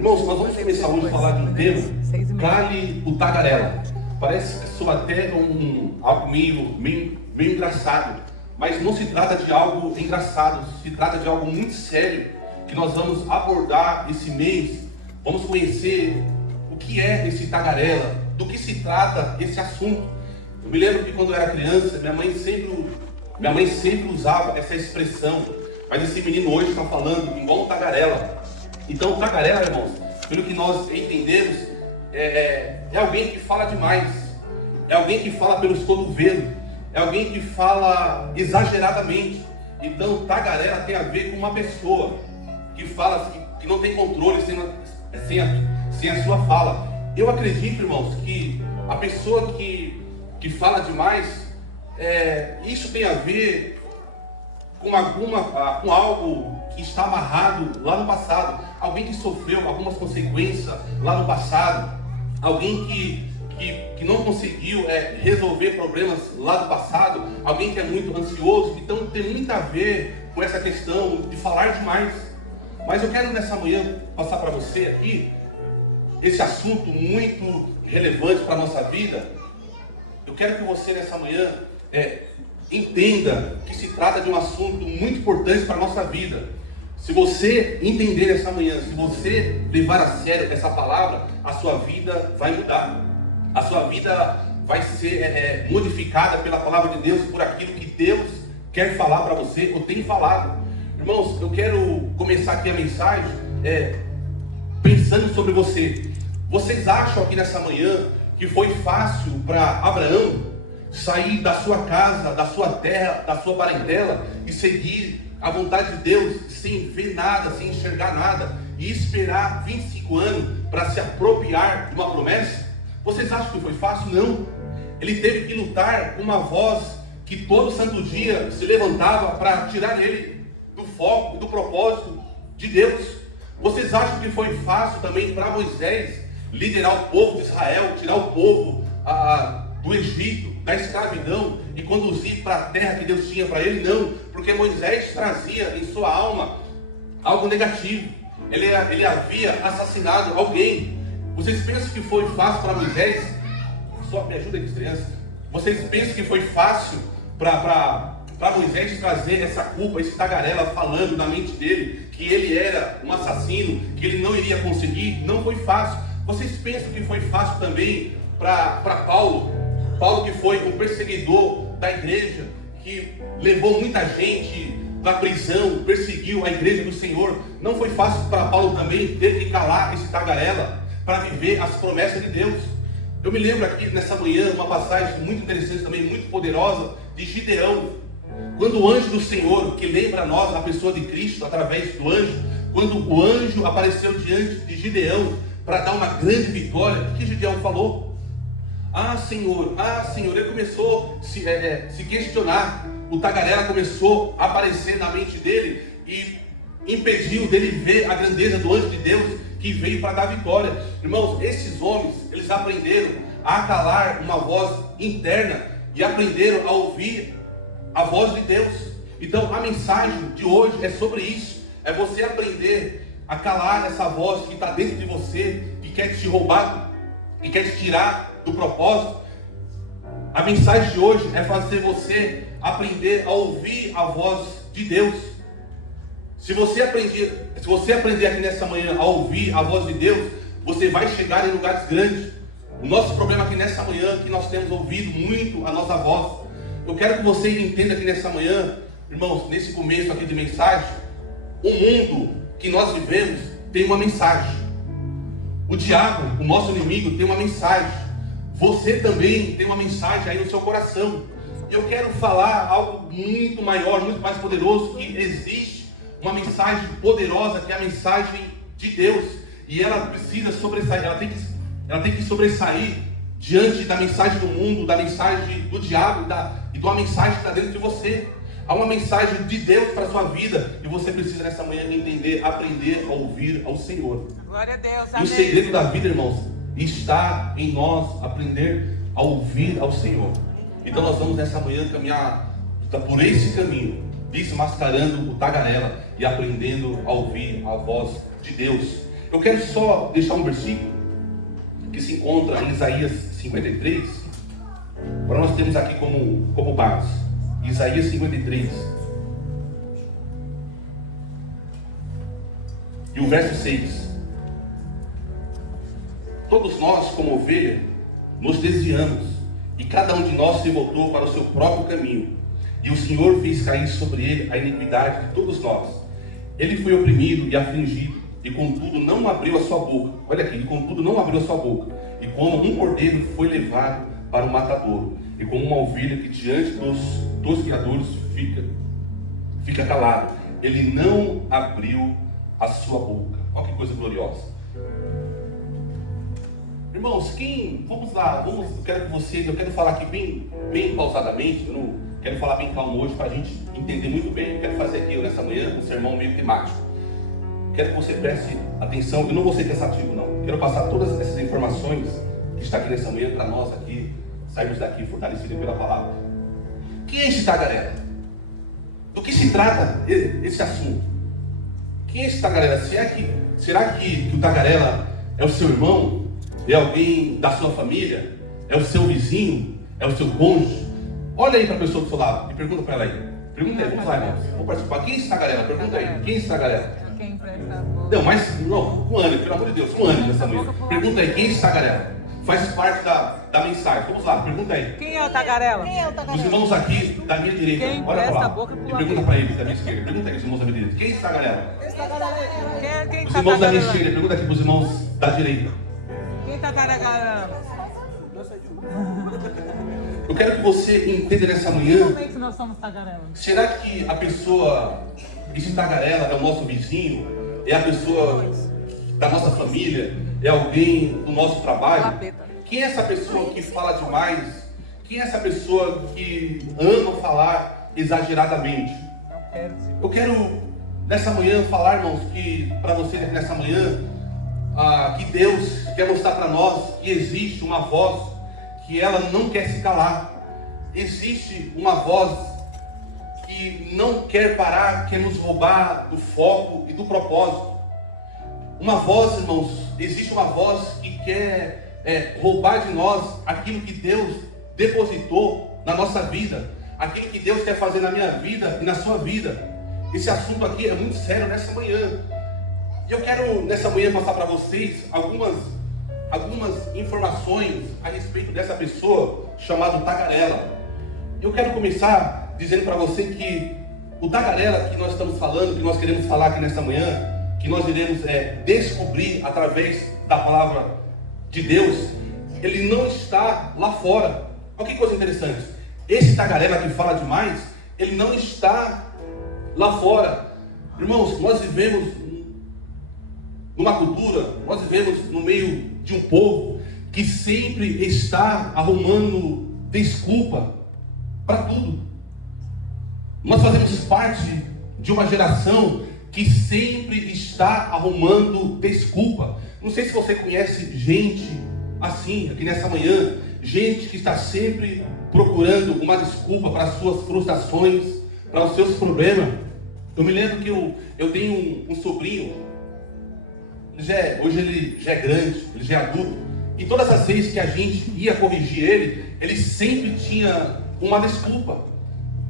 Irmãos, nós vamos começar hoje a falar de um tema, cale o tagarela. Parece que soa até algo meio engraçado, mas não se trata de algo engraçado, se trata de algo muito sério, que nós vamos abordar esse mês. Vamos conhecer o que é esse tagarela, do que se trata esse assunto. Eu me lembro que quando eu era criança, minha mãe sempre usava essa expressão, mas esse menino hoje está falando igual um tagarela. Então, o tagarela, irmãos, pelo que nós entendemos, é alguém que fala demais, é alguém que fala pelos cotovelos, é alguém que fala exageradamente. Então, tagarela tem a ver com uma pessoa que fala, que não tem controle sem a sua fala. Eu acredito, irmãos, que a pessoa que fala demais, isso tem a ver com algo que está amarrado lá no passado, alguém que sofreu algumas consequências lá no passado, alguém que não conseguiu resolver problemas lá do passado, alguém que é muito ansioso. Então tem muito a ver com essa questão de falar demais. Mas eu quero nessa manhã passar para você aqui esse assunto muito relevante para a nossa vida. Eu quero que você nessa manhã entenda que se trata de um assunto muito importante para a nossa vida. Se você entender essa manhã, se você levar a sério essa palavra, a sua vida vai mudar. A sua vida vai ser modificada pela palavra de Deus, por aquilo que Deus quer falar para você ou tem falado. Irmãos, eu quero começar aqui a mensagem pensando sobre você. Vocês acham aqui nessa manhã que foi fácil para Abraão sair da sua casa, da sua terra, da sua parentela e seguir a vontade de Deus sem ver nada, sem enxergar nada e esperar 25 anos para se apropriar de uma promessa? Vocês acham que foi fácil? Não. Ele teve que lutar com uma voz que todo santo dia se levantava para tirar ele do foco, do propósito de Deus. Vocês acham que foi fácil também para Moisés liderar o povo de Israel, tirar o povo do Egito, da escravidão e conduzir para a terra que Deus tinha para ele? Não, porque Moisés trazia em sua alma algo negativo. Ele havia assassinado alguém. Vocês pensam que foi fácil para Moisés? Só me ajuda aqui, criança. Vocês pensam que foi fácil para Moisés trazer essa culpa, esse tagarela falando na mente dele que ele era um assassino, que ele não iria conseguir? Não foi fácil. Vocês pensam que foi fácil também para Paulo, que foi um perseguidor da igreja, que levou muita gente para a prisão, perseguiu a igreja do Senhor? Não foi fácil para Paulo também ter que calar esse tagarela para viver as promessas de Deus? Eu me lembro aqui nessa manhã uma passagem muito interessante também, muito poderosa, de Gideão. Quando o anjo do Senhor, que lembra a nós a pessoa de Cristo através do anjo, quando o anjo apareceu diante de Gideão para dar uma grande vitória, o que Gideão falou? Ah Senhor, ele começou a se questionar. O tagarela começou a aparecer na mente dele e impediu dele ver a grandeza do anjo de Deus que veio para dar vitória. Irmãos, esses homens, eles aprenderam a calar uma voz interna e aprenderam a ouvir a voz de Deus. Então a mensagem de hoje é sobre isso, é você aprender a calar essa voz que está dentro de você, que quer te roubar, que quer te tirar do propósito. A mensagem de hoje é fazer você aprender a ouvir a voz de Deus. Se você aprender aqui nessa manhã a ouvir a voz de Deus, você vai chegar em lugares grandes. O nosso problema aqui nessa manhã é que nós temos ouvido muito a nossa voz. Eu quero que você entenda aqui nessa manhã, irmãos, nesse começo aqui de mensagem, o mundo que nós vivemos tem uma mensagem. O diabo, o nosso inimigo, tem uma mensagem. Você também tem uma mensagem aí no seu coração. E eu quero falar algo muito maior, muito mais poderoso, que existe uma mensagem poderosa, que é a mensagem de Deus. E ela precisa sobressair, ela tem que sobressair diante da mensagem do mundo, da mensagem do diabo e de uma mensagem que está dentro de você. Há uma mensagem de Deus para a sua vida e você precisa nessa manhã entender, aprender a ouvir ao Senhor. Glória a Deus, amém. E o segredo da vida, irmãos, está em nós aprender a ouvir ao Senhor. Então nós vamos nessa manhã caminhar por esse caminho, desmascarando o tagarela e aprendendo a ouvir a voz de Deus. Eu quero só deixar um versículo que se encontra em Isaías 53, para nós termos aqui como base. Isaías 53. E o verso 6. Todos nós, como ovelha, nos desviamos, e cada um de nós se voltou para o seu próprio caminho. E o Senhor fez cair sobre ele a iniquidade de todos nós. Ele foi oprimido e afligido, e contudo não abriu a sua boca. Olha aqui, e contudo não abriu a sua boca. E como um cordeiro foi levado para o matadouro, e como uma ovelha que diante dos criadores fica calado, ele não abriu a sua boca. Olha que coisa gloriosa. Irmãos, vamos lá, eu quero falar aqui bem pausadamente, eu não quero falar bem calmo hoje para a gente entender muito bem. Eu quero fazer aqui nessa manhã um sermão meio temático. Quero que você preste atenção, eu não vou ser cansativo não. Quero passar todas essas informações que está aqui nessa manhã para nós aqui, sairmos daqui fortalecidos pela palavra. Quem é esse tagarela? Do que se trata esse assunto? Quem é esse tagarela? Será que o tagarela é o seu irmão? É alguém da sua família? É o seu vizinho? É o seu cônjuge? Olha aí para a pessoa do seu lado e pergunta para ela aí. Pergunta aí, vamos lá, irmãos. Vamos participar. Quem é esse tagarela? Pergunta aí. Quem é esse tagarela? Quem empresta a boca? Não, mas não, com ânimo, pelo amor de Deus, com ânimo nessa manhã. Pergunta aí, quem é esse tagarela? Faz parte da mensagem. Vamos lá, pergunta aí. Quem é o tagarela? Os irmãos aqui da minha direita, Quem olha para empresta lá. a boca pro E pergunta para eles da minha esquerda. Pergunta aí, os irmãos da minha direita. Quem é esse tagarela? Quem Os tá irmãos da minha tagarelando? esquerda, pergunta aqui para os irmãos da direita. Quem tá tagarelando? Eu quero que você entenda nessa manhã. Realmente nós somos tagarela. Será que a pessoa, esse tagarela é o nosso vizinho? É a pessoa da nossa família? É alguém do nosso trabalho? Quem é essa pessoa que fala demais? Quem é essa pessoa que ama falar exageradamente? Eu quero nessa manhã falar, irmãos, que para vocês aqui nessa manhã, que Deus quer mostrar para nós que existe uma voz que ela não quer se calar. Existe uma voz que não quer parar, quer nos roubar do foco e do propósito. Uma voz, irmãos, existe uma voz que quer roubar de nós aquilo que Deus depositou na nossa vida, aquilo que Deus quer fazer na minha vida e na sua vida. Esse assunto aqui é muito sério nessa manhã. E eu quero nessa manhã passar para vocês algumas informações a respeito dessa pessoa chamada tagarela. Eu quero começar dizendo para você que o tagarela que nós estamos falando, que nós queremos falar aqui nessa manhã, que nós iremos descobrir através da palavra de Deus, ele não está lá fora. Olha que coisa interessante. Esse tagarela que fala demais, ele não está lá fora. Irmãos, nós vivemos numa cultura, nós vivemos no meio de um povo que sempre está arrumando desculpa para tudo. Nós fazemos parte de uma geração que sempre está arrumando desculpa. Não sei se você conhece gente assim, aqui nessa manhã, gente que está sempre procurando uma desculpa para as suas frustrações, para os seus problemas. Eu me lembro que eu tenho um sobrinho, hoje ele já é grande, ele já é adulto, e todas as vezes que a gente ia corrigir ele sempre tinha uma desculpa.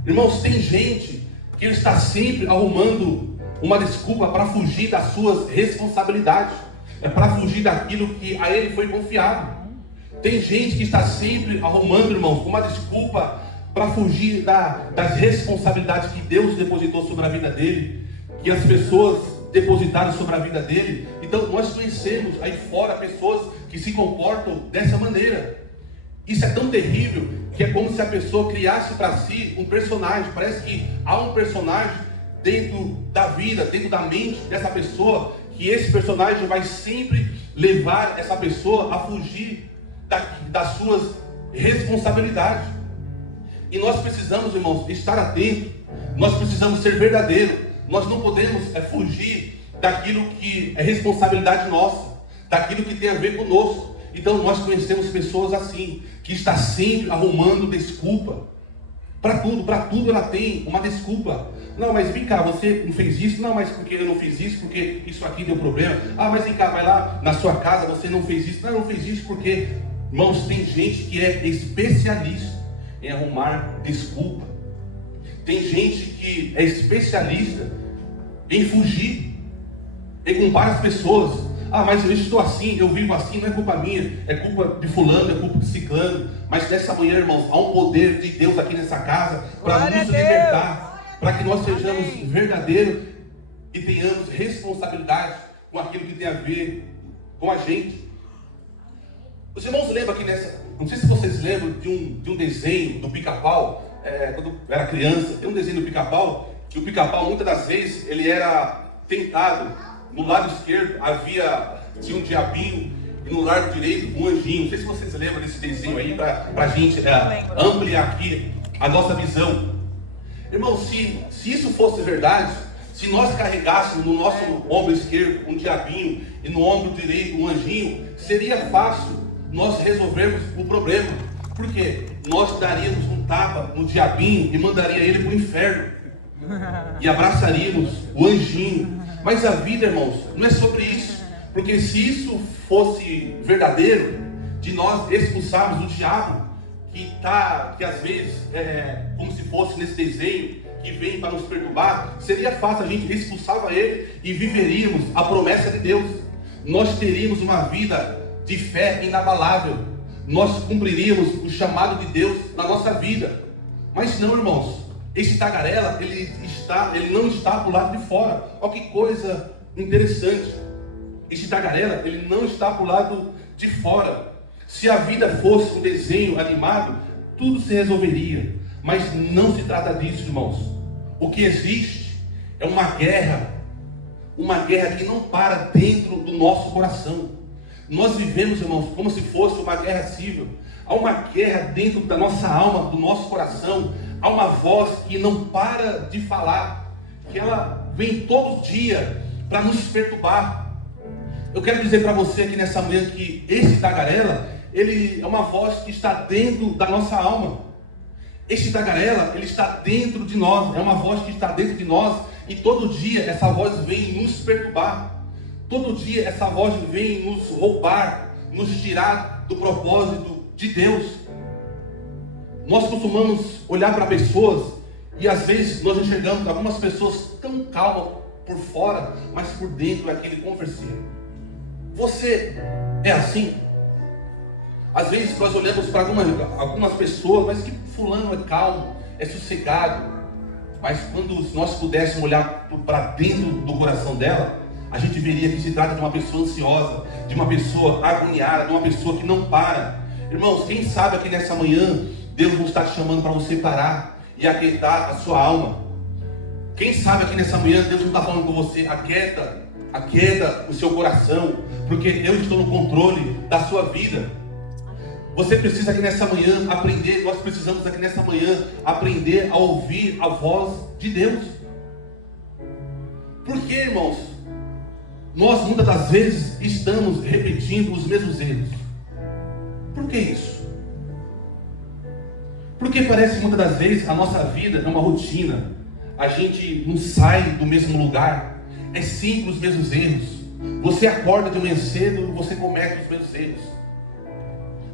Irmãos, tem gente que está sempre arrumando uma desculpa para fugir das suas responsabilidades, para fugir daquilo que a ele foi confiado. Tem gente que está sempre arrumando, irmãos, uma desculpa para fugir das responsabilidades que Deus depositou sobre a vida dele, que as pessoas depositaram sobre a vida dele. Então nós conhecemos aí fora pessoas que se comportam dessa maneira. Isso é tão terrível que é como se a pessoa criasse para si um personagem. Parece que há um personagem dentro da vida, dentro da mente dessa pessoa, que esse personagem vai sempre levar essa pessoa a fugir das suas responsabilidades. E nós precisamos, irmãos, estar atentos. Nós precisamos ser verdadeiros. Nós não podemos fugir daquilo que é responsabilidade nossa, daquilo que tem a ver conosco. Então nós conhecemos pessoas assim, que está sempre arrumando desculpa para tudo ela tem uma desculpa. Não, mas vem cá, você não fez isso? Não, mas porque eu não fiz isso, porque isso aqui deu problema. Ah, mas vem cá, vai lá na sua casa, você não fez isso. Não, eu não fiz isso porque, irmãos, tem gente que é especialista em arrumar desculpa. Tem gente que é especialista em fugir, em culpar as pessoas. Ah, mas eu estou assim, eu vivo assim, não é culpa minha, é culpa de fulano, é culpa de ciclano. Mas nessa manhã, irmãos, há um poder de Deus aqui nessa casa para nos libertar, para que nós sejamos verdadeiros e tenhamos responsabilidade com aquilo que tem a ver com a gente. Os irmãos lembram aqui nessa, não sei se vocês lembram de um desenho do Pica-Pau, quando eu era criança, tem um desenho do Pica-Pau, que o Pica-Pau muitas das vezes ele era tentado. No lado esquerdo tinha um diabinho e no lado direito um anjinho. Não sei se vocês lembram desse desenho aí, para a gente ampliar aqui a nossa visão. Irmão, se isso fosse verdade, se nós carregássemos no nosso ombro esquerdo um diabinho e no ombro direito um anjinho, seria fácil nós resolvermos o problema. Por quê? Nós daríamos um tapa no diabinho e mandaria ele para o inferno. E abraçaríamos o anjinho. Mas a vida, irmãos, não é sobre isso. Porque se isso fosse verdadeiro, de nós expulsarmos o diabo, que às vezes, como se fosse nesse desenho, que vem para nos perturbar, seria fácil, a gente expulsava ele e viveríamos a promessa de Deus. Nós teríamos uma vida de fé inabalável. Nós cumpriríamos o chamado de Deus na nossa vida. Mas não, irmãos. Esse tagarela, ele não está para o lado de fora. Olha que coisa interessante. Esse tagarela, ele não está para o lado de fora. Se a vida fosse um desenho animado, tudo se resolveria. Mas não se trata disso, irmãos. O que existe é uma guerra que não para dentro do nosso coração. Nós vivemos, irmãos, como se fosse uma guerra civil. Há uma guerra dentro da nossa alma, do nosso coração. Há uma voz que não para de falar, que ela vem todo dia para nos perturbar. Eu quero dizer para você aqui nessa manhã que esse tagarela, ele é uma voz que está dentro da nossa alma. Esse tagarela, ele está dentro de nós, é uma voz que está dentro de nós, e todo dia essa voz vem nos perturbar. Todo dia essa voz vem nos roubar, nos tirar do propósito de Deus. Nós costumamos olhar para pessoas e às vezes nós enxergamos algumas pessoas tão calmas por fora, mas por dentro é aquele converseiro. Você é assim? Às vezes nós olhamos para algumas pessoas, mas que fulano é calmo, é sossegado. Mas quando nós pudéssemos olhar para dentro do coração dela, a gente veria que se trata de uma pessoa ansiosa, de uma pessoa agoniada, de uma pessoa que não para. Irmãos, quem sabe aqui nessa manhã Deus não está te chamando para você parar e aquietar a sua alma. Quem sabe aqui nessa manhã Deus não está falando com você, aquieta o seu coração, porque eu estou no controle da sua vida. Você precisa aqui nessa manhã aprender, nós precisamos aqui nessa manhã aprender a ouvir a voz de Deus. Por que, irmãos? Nós muitas das vezes estamos repetindo os mesmos erros. Por que isso? Porque parece muitas das vezes a nossa vida é uma rotina. A gente não sai do mesmo lugar. É sempre os mesmos erros. Você acorda de manhã cedo e você comete os mesmos erros.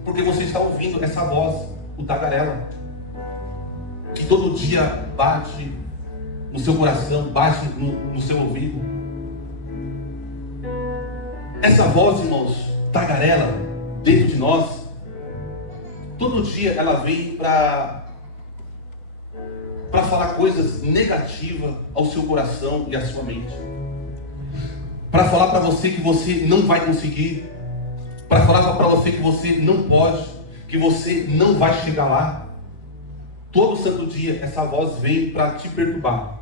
Porque você está ouvindo essa voz, o tagarela, que todo dia bate no seu coração, bate no seu ouvido. Essa voz, irmãos, tagarela, dentro de nós, todo dia ela vem para falar coisas negativas ao seu coração e à sua mente. Para falar para você que você não vai conseguir. Para falar para você que você não pode, que você não vai chegar lá. Todo santo dia essa voz vem para te perturbar.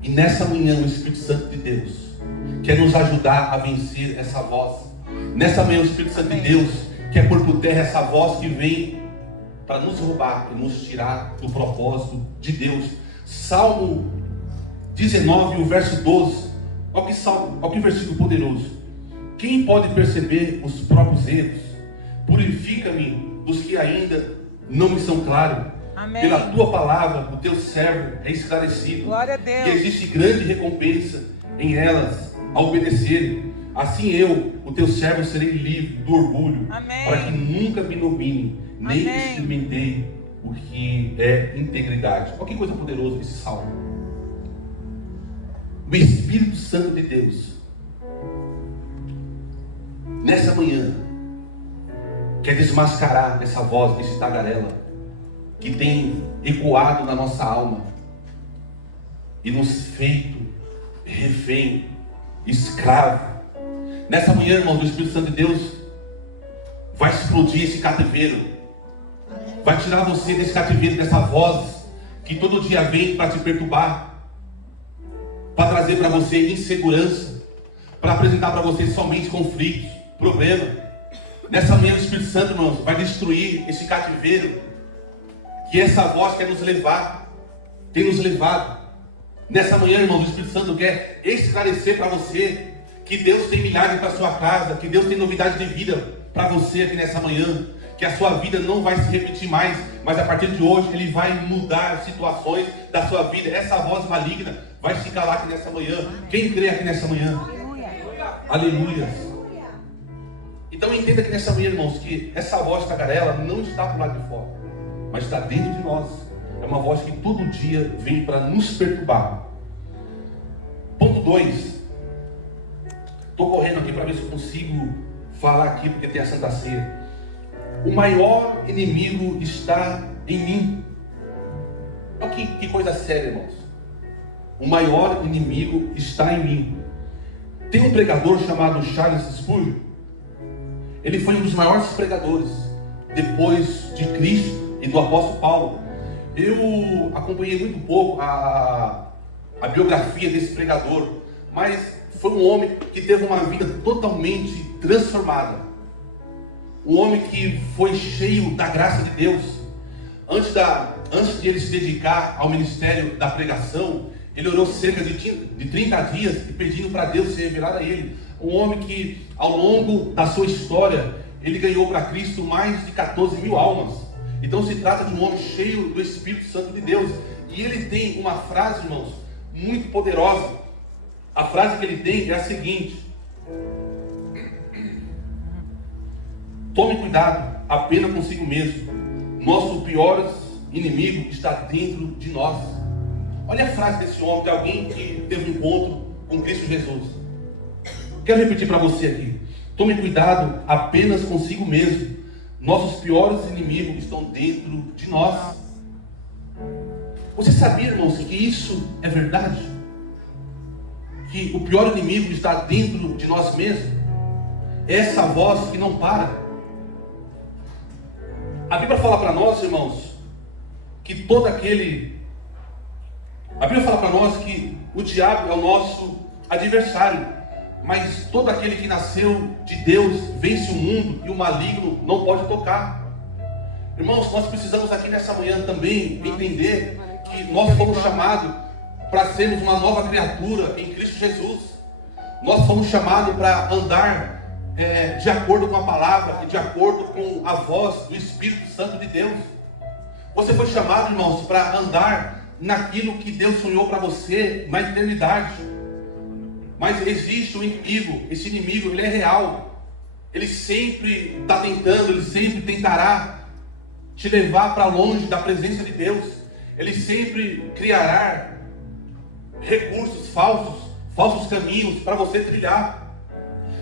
E nessa manhã o Espírito Santo de Deus quer nos ajudar a vencer essa voz. Nessa manhã o Espírito Santo de Deus quer pôr por terra essa voz que vem para nos roubar e nos tirar do propósito de Deus. Salmo 19, o verso 12. Olha que versículo poderoso. Quem pode perceber os próprios erros? Purifica-me dos que ainda não me são claros. Amém. Pela tua palavra, o teu servo é esclarecido. Glória a Deus. E existe grande recompensa em elas a obedecerem. Assim eu, o teu servo, serei livre do orgulho. Amém. Para que nunca me domine, nem Amém. experimentei o que é integridade. Olha que coisa poderosa esse salmo. O Espírito Santo de Deus, nessa manhã, quer desmascarar essa voz, esse tagarela, que tem ecoado na nossa alma e nos feito refém, escravo. Nessa manhã, irmãos, o Espírito Santo de Deus vai explodir esse cativeiro, vai tirar você desse cativeiro, dessa voz que todo dia vem para te perturbar, para trazer para você insegurança, para apresentar para você somente conflitos, problemas. Nessa manhã o Espírito Santo, irmãos, vai destruir esse cativeiro que essa voz quer nos levar, tem nos levado. Nessa manhã, irmãos, o Espírito Santo quer esclarecer para você que Deus tem milagre para sua casa, que Deus tem novidade de vida para você aqui nessa manhã, que a sua vida não vai se repetir mais, mas a partir de hoje Ele vai mudar situações da sua vida. Essa voz maligna vai se calar aqui nessa manhã. Quem crê aqui nessa manhã? Aleluia. Então entenda que nessa manhã, irmãos, que essa voz tagarela não está do lado de fora, mas está dentro de nós. É uma voz que todo dia vem para nos perturbar. Ponto 2. Estou correndo aqui para ver se eu consigo falar aqui, porque tem a Santa Ceia. O maior inimigo está em mim. Olha que coisa séria, irmãos. O maior inimigo está em mim. Tem um pregador chamado Charles Spurgeon. Ele foi um dos maiores pregadores depois de Cristo e do apóstolo Paulo. Eu acompanhei muito pouco a biografia desse pregador, mas foi um homem que teve uma vida totalmente transformada. Um homem que foi cheio da graça de Deus. Antes de ele se dedicar ao ministério da pregação, ele orou cerca de 30 dias e pedindo para Deus se revelar a ele. Um homem que, ao longo da sua história, ele ganhou para Cristo mais de 14 mil almas. Então se trata de um homem cheio do Espírito Santo de Deus. E ele tem uma frase, irmãos, muito poderosa. A frase que ele tem é a seguinte: tome cuidado apenas consigo mesmo. Nosso pior inimigo está dentro de nós. Olha a frase desse homem, de alguém que teve um encontro com Cristo Jesus. Quero repetir para você aqui. Tome cuidado apenas consigo mesmo. Nossos piores inimigos estão dentro de nós. Você sabia, irmãos, que isso é verdade? Que o pior inimigo está dentro de nós mesmos? É essa voz que não para. A Bíblia fala para nós, irmãos, que todo aquele... A Bíblia fala para nós que o diabo é o nosso adversário, mas todo aquele que nasceu de Deus vence o mundo e o maligno não pode tocar. Irmãos, nós precisamos aqui nessa manhã também entender que nós fomos chamados para sermos uma nova criatura em Cristo Jesus. Nós fomos chamados para andar de acordo com a palavra e de acordo com a voz do Espírito Santo de Deus. Você foi chamado, irmãos, para andar naquilo que Deus sonhou para você na eternidade. Mas existe um inimigo. Esse inimigo, ele é real. Ele sempre está tentando, ele sempre tentará te levar para longe da presença de Deus. Ele sempre criará recursos falsos caminhos para você trilhar.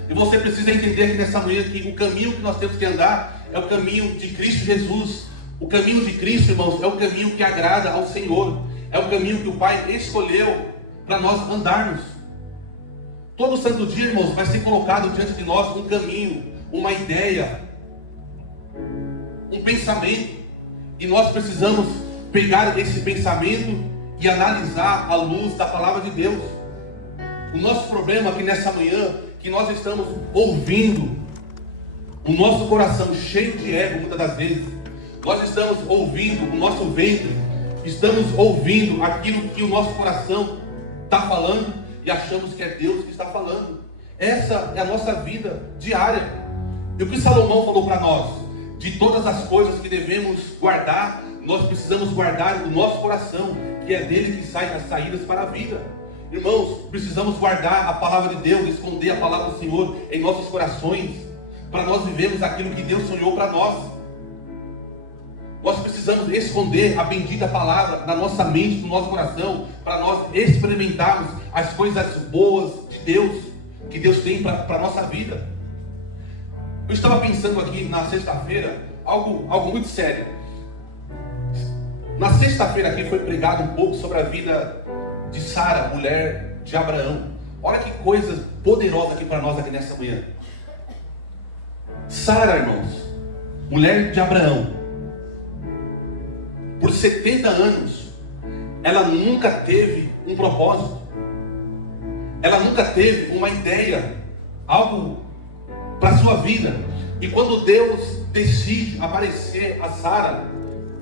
E você precisa entender aqui nessa manhã que o caminho que nós temos que andar é o caminho de Cristo Jesus. O caminho de Cristo, irmãos, é o caminho que agrada ao Senhor. É o caminho que o Pai escolheu para nós andarmos. Todo santo dia, irmãos, vai ser colocado diante de nós um caminho, uma ideia, um pensamento. E nós precisamos pegar esse pensamento e analisar à luz da palavra de Deus. O nosso problema aqui nessa manhã, que nós estamos ouvindo, o nosso coração cheio de ego muitas das vezes. Nós estamos ouvindo o nosso ventre, estamos ouvindo aquilo que o nosso coração está falando e achamos que é Deus que está falando. Essa é a nossa vida diária. E o que Salomão falou para nós? de todas as coisas que devemos guardar, nós precisamos guardar o nosso coração, que é dele que saem as saídas para a vida. Irmãos, precisamos guardar a palavra de Deus, esconder a palavra do Senhor em nossos corações, para nós vivermos aquilo que Deus sonhou para nós. Nós precisamos esconder a bendita palavra na nossa mente, no nosso coração, para nós experimentarmos as coisas boas de Deus, que Deus tem para a nossa vida. Eu estava pensando aqui na sexta-feira, algo muito sério. Na sexta-feira aqui foi pregado um pouco sobre a vida de Sara, mulher de Abraão. Olha que coisa poderosa aqui para nós aqui nessa manhã. Sara, irmãos, mulher de Abraão, por 70 anos, ela nunca teve um propósito. Ela nunca teve uma ideia, algo para a sua vida. E quando Deus decide aparecer a Sara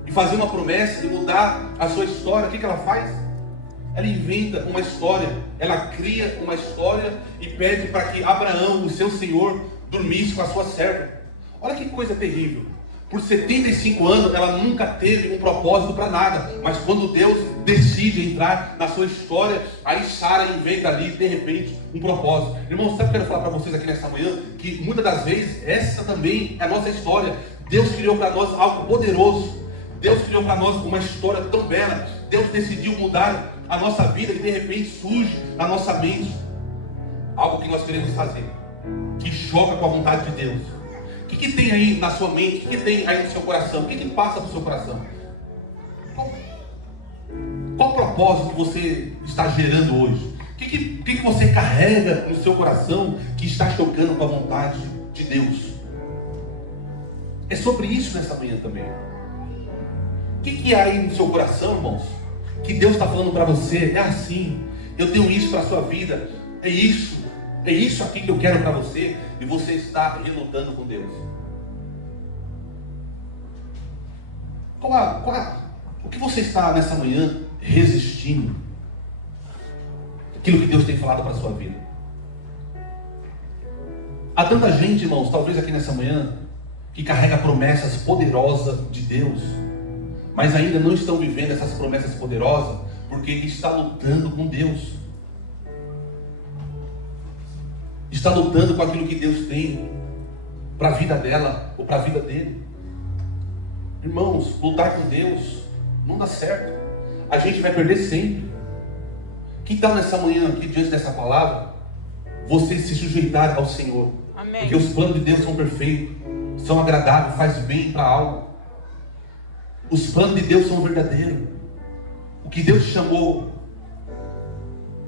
e fazer uma promessa e mudar a sua história, o que ela faz? Ela inventa uma história, ela cria uma história e pede para que Abraão, o seu senhor, dormisse com a sua serva. Olha que coisa terrível. Por 75 anos ela nunca teve um propósito para nada, mas quando Deus decide entrar na sua história, aí Sara inventa ali de repente um propósito. Irmãos, sabe o que eu quero falar para vocês aqui nessa manhã? Que muitas das vezes essa também é a nossa história. Deus criou para nós algo poderoso, Deus criou para nós uma história tão bela. Deus decidiu mudar a nossa vida e de repente surge na nossa mente algo que nós queremos fazer, que choca com a vontade de Deus. O que tem aí na sua mente? O que tem aí no seu coração? O que passa no seu coração? Qual propósito que você está gerando hoje? O que você carrega no seu coração que está chocando com a vontade de Deus? É sobre isso nessa manhã também. O que há aí no seu coração, irmãos? Que Deus está falando para você, é assim, eu tenho isso para a sua vida, é isso aqui que eu quero para você, e você está relutando com Deus. O que você está nessa manhã resistindo? Aquilo que Deus tem falado para a sua vida. Há tanta gente, irmãos, talvez aqui nessa manhã, que carrega promessas poderosas de Deus, mas ainda não estão vivendo essas promessas poderosas, porque está lutando com Deus. Está lutando com aquilo que Deus tem para a vida dela ou para a vida dele. Irmãos, lutar com Deus não dá certo. A gente vai perder sempre. Que tal nessa manhã aqui, diante dessa palavra, você se sujeitar ao Senhor? Amém. Porque os planos de Deus são perfeitos, são agradáveis, faz bem para algo. Os planos de Deus são verdadeiros. O que Deus chamou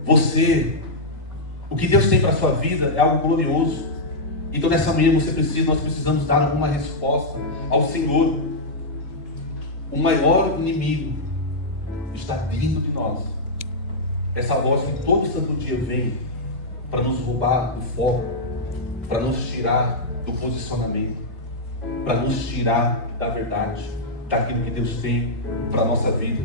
você, o que Deus tem para a sua vida é algo glorioso. Então nessa manhã nós precisamos dar alguma resposta ao Senhor. O maior inimigo está dentro de nós. Essa voz que todo santo dia vem para nos roubar do foco, para nos tirar do posicionamento, para nos tirar da verdade, daquilo que Deus tem para a nossa vida.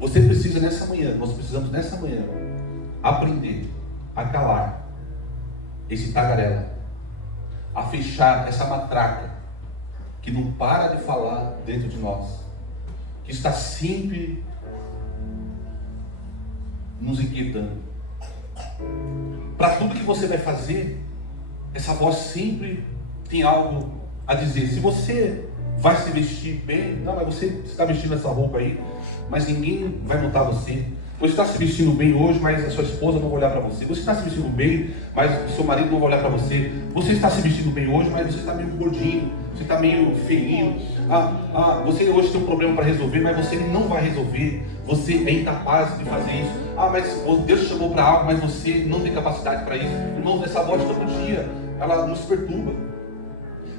Você precisa nessa manhã, nós precisamos nessa manhã aprender a calar esse tagarela, a fechar essa matraca que não para de falar dentro de nós, que está sempre nos inquietando. Para tudo que você vai fazer, essa voz sempre tem algo a dizer. Se você vai se vestir bem, não, mas você está vestindo essa roupa aí, mas ninguém vai notar você. Você está se vestindo bem hoje, mas a sua esposa não vai olhar para você. Você está se vestindo bem, mas o seu marido não vai olhar para você. Você está se vestindo bem hoje, mas você está meio gordinho, você está meio feinho. Você hoje tem um problema para resolver, mas você não vai resolver. Você é incapaz de fazer isso. Mas Deus te chamou para algo, mas você não tem capacidade para isso. Irmãos, essa voz todo dia, ela nos perturba.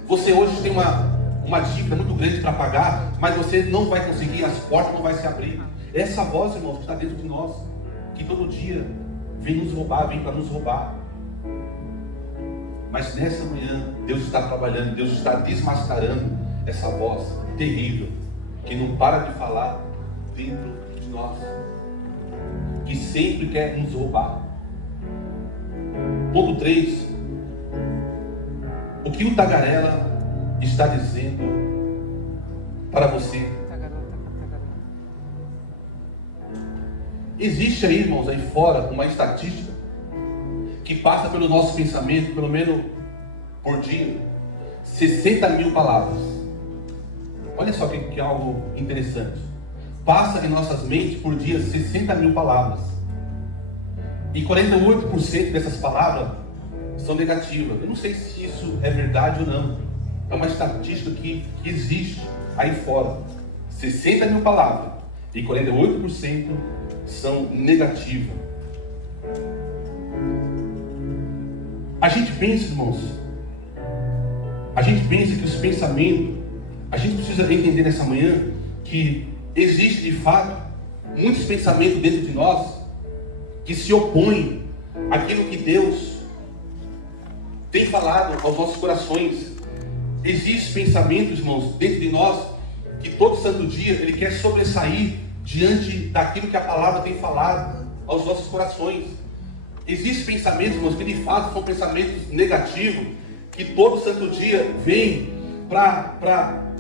Você hoje tem uma dívida muito grande para pagar, mas você não vai conseguir, as portas não vão se abrir. Essa voz, irmãos, que está dentro de nós, que todo dia vem nos roubar, vem para nos roubar. Mas nessa manhã, Deus está trabalhando, Deus está desmascarando essa voz terrível, que não para de falar dentro de nós, que sempre quer nos roubar, Ponto 3. O que o tagarela está dizendo para você? Existe aí, irmãos, aí fora, uma estatística que passa pelo nosso pensamento, pelo menos por dia, 60 mil palavras. Olha só que é algo interessante. Passa em nossas mentes por dia 60 mil palavras. E 48% dessas palavras são negativas. Eu não sei se isso é verdade ou não. É uma estatística que existe aí fora. 60 mil palavras e 48% são negativas. A gente pensa, irmãos, que os pensamentos, a gente precisa entender nessa manhã que existe de fato muitos pensamentos dentro de nós que se opõem àquilo que Deus tem falado aos nossos corações. Existem pensamentos, irmãos, dentro de nós que todo santo dia ele quer sobressair diante daquilo que a palavra tem falado aos nossos corações. Existem pensamentos, irmãos, que de fato são pensamentos negativos, que todo santo dia vem para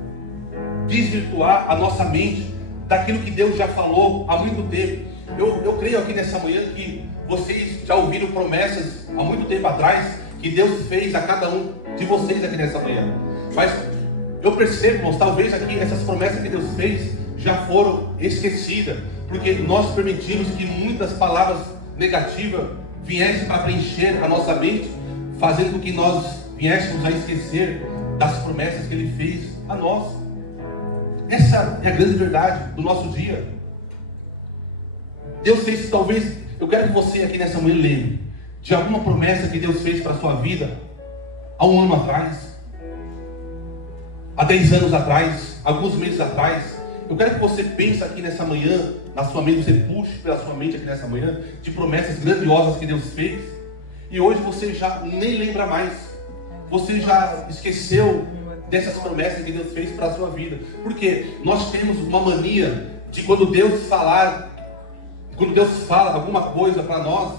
desvirtuar a nossa mente daquilo que Deus já falou há muito tempo. Eu creio aqui nessa manhã que vocês já ouviram promessas há muito tempo atrás que Deus fez a cada um de vocês aqui nessa manhã. Mas eu percebo, irmãos, talvez aqui essas promessas que Deus fez já foram esquecidas, porque nós permitimos que muitas palavras negativas viessem para preencher a nossa mente, fazendo com que nós viéssemos a esquecer das promessas que Ele fez a nós. Essa é a grande verdade do nosso dia. Deus fez, talvez, eu quero que você aqui nessa manhã lembre de alguma promessa que Deus fez para a sua vida há um ano atrás, há 10 anos atrás, alguns meses atrás. Eu quero que você pense aqui nessa manhã, na sua mente, você puxe pela sua mente aqui nessa manhã, de promessas grandiosas que Deus fez, e hoje você já nem lembra mais, você já esqueceu dessas promessas que Deus fez para a sua vida, porque nós temos uma mania de quando Deus fala alguma coisa para nós,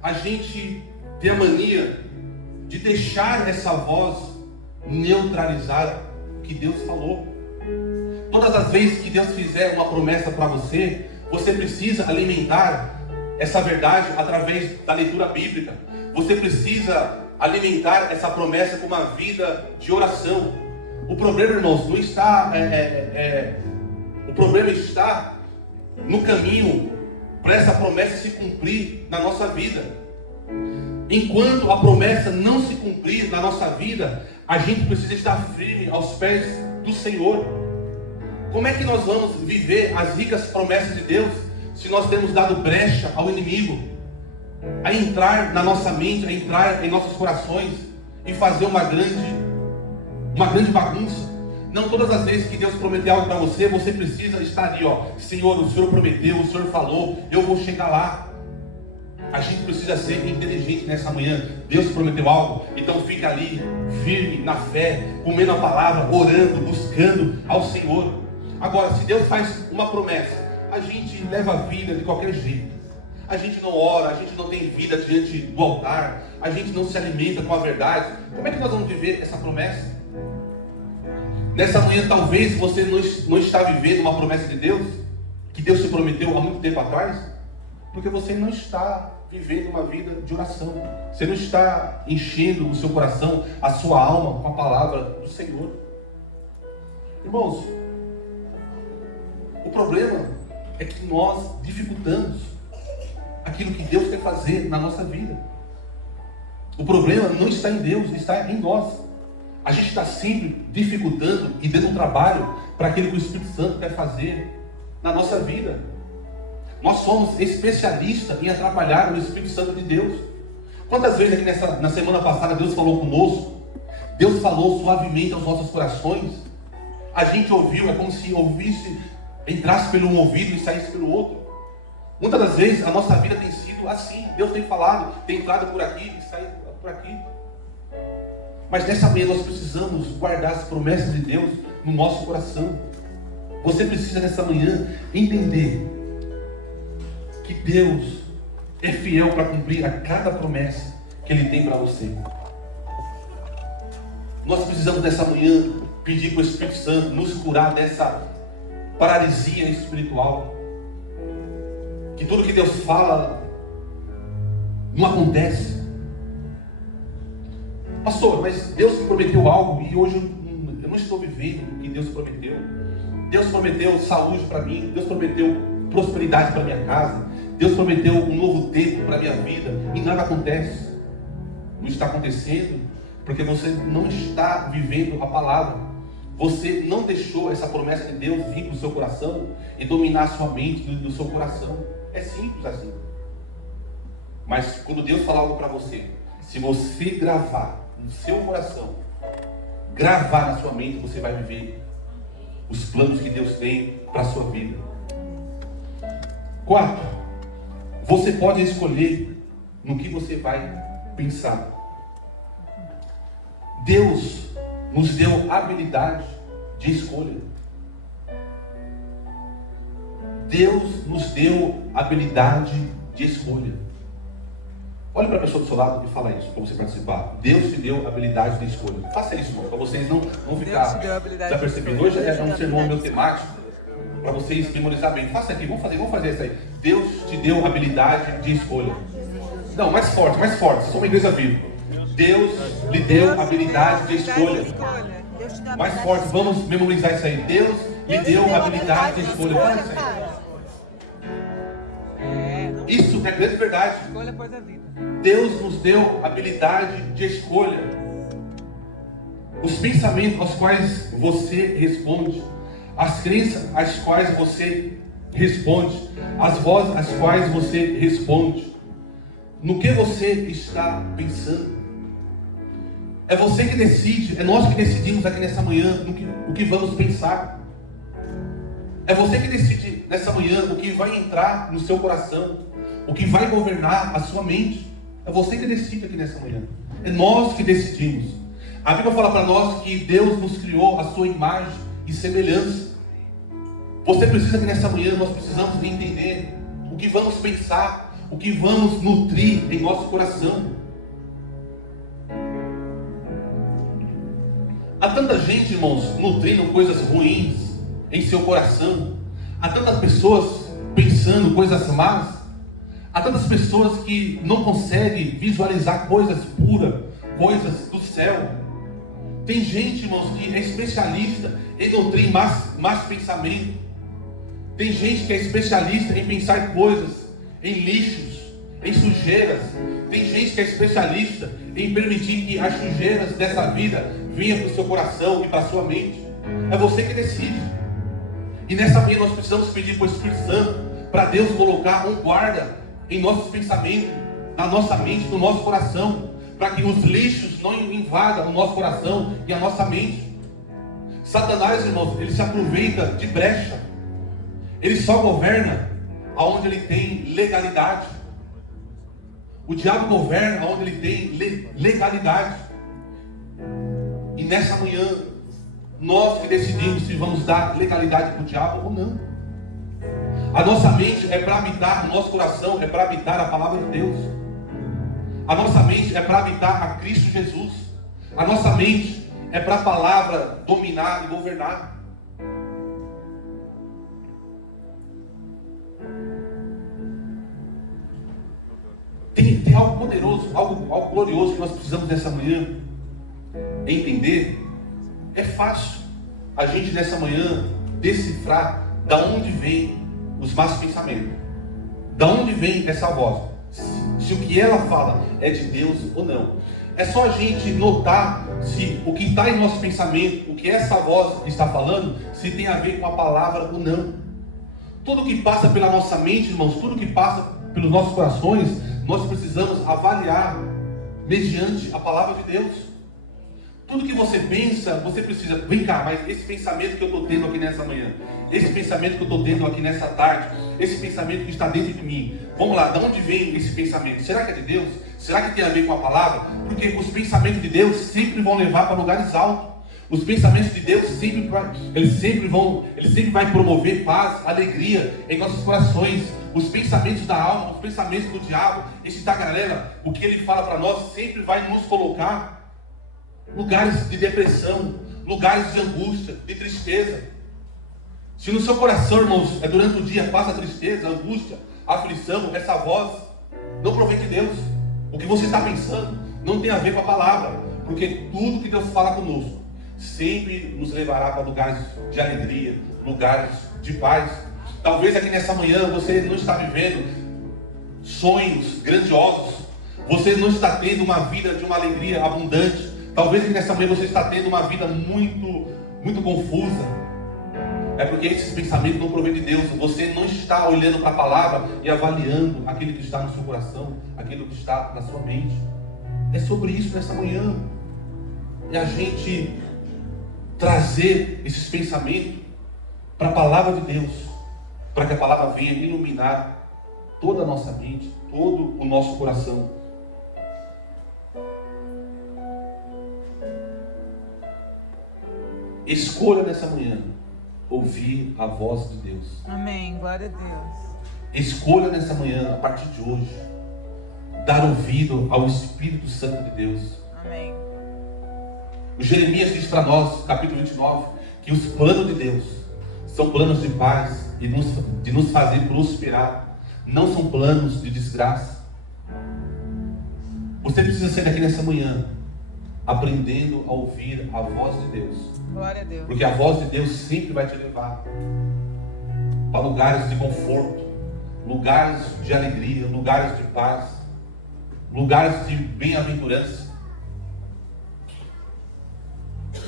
a gente tem a mania de deixar essa voz neutralizar o que Deus falou. Todas as vezes que Deus fizer uma promessa para você, você precisa alimentar essa verdade através da leitura bíblica. Você precisa alimentar essa promessa com uma vida de oração. O problema, irmãos, não está o problema está no caminho para essa promessa se cumprir na nossa vida. Enquanto a promessa não se cumprir na nossa vida, a gente precisa estar firme aos pés do Senhor. Como é que nós vamos viver as ricas promessas de Deus se nós temos dado brecha ao inimigo a entrar na nossa mente, a entrar em nossos corações e fazer uma grande bagunça? Não todas as vezes que Deus prometeu algo para você, você precisa estar ali, Senhor, o Senhor prometeu, o Senhor falou, eu vou chegar lá. A gente precisa ser inteligente nessa manhã. Deus prometeu algo, então fica ali, firme, na fé, comendo a palavra, orando, buscando ao Senhor. Agora, se Deus faz uma promessa, a gente leva a vida de qualquer jeito. A gente não ora, a gente não tem vida diante do altar, a gente não se alimenta com a verdade. Como é que nós vamos viver essa promessa? Nessa manhã, talvez você não está vivendo uma promessa de Deus, que Deus te prometeu há muito tempo atrás, porque você não está vivendo uma vida de oração. Você não está enchendo o seu coração, a sua alma com a palavra do Senhor. Irmãos, o problema é que nós dificultamos aquilo que Deus quer fazer na nossa vida. O problema não está em Deus, está em nós. A gente está sempre dificultando e dando trabalho para aquilo que o Espírito Santo quer fazer na nossa vida. Nós somos especialistas em atrapalhar o Espírito Santo de Deus. Quantas vezes aqui na semana passada Deus falou conosco? Deus falou suavemente aos nossos corações. A gente ouviu, é como se ouvisse, entrasse pelo um ouvido e saísse pelo outro. Muitas das vezes a nossa vida tem sido assim. Deus tem falado, tem entrado por aqui e saído por aqui. Mas nessa manhã nós precisamos guardar as promessas de Deus no nosso coração. Você precisa nessa manhã entender que Deus é fiel para cumprir a cada promessa que Ele tem para você. Nós precisamos nessa manhã pedir para o Espírito Santo nos curar dessa paralisia espiritual. Que tudo que Deus fala não acontece. Pastor, mas Deus me prometeu algo e hoje eu não estou vivendo o que Deus prometeu. Deus prometeu saúde para mim, Deus prometeu prosperidade para minha casa, Deus prometeu um novo tempo para minha vida e nada acontece. Não está acontecendo porque você não está vivendo a palavra. Você não deixou essa promessa de Deus vir para o seu coração e dominar a sua mente do seu coração. É simples assim. Mas quando Deus falar algo para você, se você gravar no seu coração, gravar na sua mente, você vai viver os planos que Deus tem para a sua vida. 4. Você pode escolher no que você vai pensar. Deus nos deu habilidade de escolha. Deus nos deu habilidade de escolha. Olha para a pessoa do seu lado e fala isso, para você participar. Deus te deu habilidade de escolha. Faça isso, irmão, para vocês não ficar já percebendo. Hoje é um sermão meu temático, para vocês memorizar bem. Faça aqui, vamos fazer isso aí. Deus te deu habilidade de escolha. Não, mais forte, sou uma igreja viva. Deus lhe deu habilidade de escolha. Mais forte, vamos memorizar isso aí. Deus lhe deu habilidade de escolha. Olha isso aí. Isso é grande verdade. Escolha coisa da vida. Deus nos deu habilidade de escolha. Os pensamentos aos quais você responde, as crenças às quais você responde, as vozes às quais você responde, no que você está pensando. É você que decide, é nós que decidimos aqui nessa manhã o que vamos pensar. É você que decide nessa manhã o que vai entrar no seu coração, o que vai governar a sua mente. É você que decide aqui nessa manhã. É nós que decidimos. A Bíblia fala para nós que Deus nos criou a sua imagem e semelhança. Você precisa que nessa manhã nós precisamos entender o que vamos pensar, o que vamos nutrir em nosso coração. Há tanta gente, irmãos, nutrindo coisas ruins em seu coração. Há tantas pessoas pensando coisas más. Há tantas pessoas que não conseguem visualizar coisas puras, coisas do céu. Tem gente, irmãos, que é especialista em nutrir más pensamento. Tem gente que é especialista em pensar coisas em lixos, em sujeiras. Tem gente que é especialista em permitir que as sujeiras dessa vida venham para o seu coração e para a sua mente. É você que decide. E nessa manhã nós precisamos pedir para o Espírito Santo, para Deus colocar um guarda em nossos pensamentos, na nossa mente, no nosso coração, para que os lixos não invadam o nosso coração e a nossa mente. Satanás, irmãos, ele se aproveita de brecha. Ele só governa aonde ele tem legalidade. O diabo governa aonde ele tem legalidade. E nessa manhã, nós que decidimos se vamos dar legalidade para o diabo ou não. A nossa mente é para habitar, o nosso coração é para habitar a palavra de Deus. A nossa mente é para habitar a Cristo Jesus. A nossa mente é para a palavra dominar e governar. Tem algo poderoso, algo glorioso que nós precisamos nessa manhã entender. É fácil a gente nessa manhã decifrar da onde vem os más pensamentos. Da onde vem essa voz? Se o que ela fala é de Deus ou não. É só a gente notar se o que está em nosso pensamento, o que essa voz está falando, se tem a ver com a palavra ou não. Tudo que passa pela nossa mente, irmãos, tudo que passa pelos nossos corações, nós precisamos avaliar mediante a palavra de Deus. Tudo que você pensa, você precisa, vem cá, mas esse pensamento que eu estou tendo aqui nessa manhã, esse pensamento que eu estou tendo aqui nessa tarde, esse pensamento que está dentro de mim, vamos lá, de onde vem esse pensamento? Será que é de Deus? Será que tem a ver com a palavra? Porque os pensamentos de Deus sempre vão levar para lugares altos. Os pensamentos de Deus ele sempre vai promover paz, alegria em nossos corações. os pensamentos da alma, os pensamentos do diabo, esse tagarela, o que ele fala para nós sempre vai nos colocar em lugares de depressão, lugares de angústia, de tristeza. Se no seu coração, irmãos, durante o dia passa tristeza, angústia, aflição, essa voz não provém de Deus. O que você está pensando não tem a ver com a palavra, porque tudo que Deus fala conosco sempre nos levará para lugares de alegria, lugares de paz. Talvez aqui nessa manhã você não está vivendo sonhos grandiosos, você não está tendo uma vida de uma alegria abundante. Talvez aqui nessa manhã você está tendo uma vida muito confusa. É porque esses pensamentos não provêm de Deus. Você não está olhando para a palavra e avaliando aquilo que está no seu coração, aquilo que está na sua mente. É sobre isso nessa manhã. É a gente trazer esses pensamentos para a palavra de Deus, para que a palavra venha iluminar toda a nossa mente, todo o nosso coração. Escolha nessa manhã ouvir a voz de Deus. Amém. Glória a Deus. Escolha nessa manhã, a partir de hoje, dar ouvido ao Espírito Santo de Deus. Amém. O Jeremias diz para nós, capítulo 29, que os planos de Deus são planos de paz e de nos fazer prosperar. Não são planos de desgraça. Você precisa ser daqui nessa manhã aprendendo a ouvir a voz de Deus. Glória a Deus. Porque a voz de Deus sempre vai te levar para lugares de conforto, lugares de alegria, lugares de paz, lugares de bem-aventurança.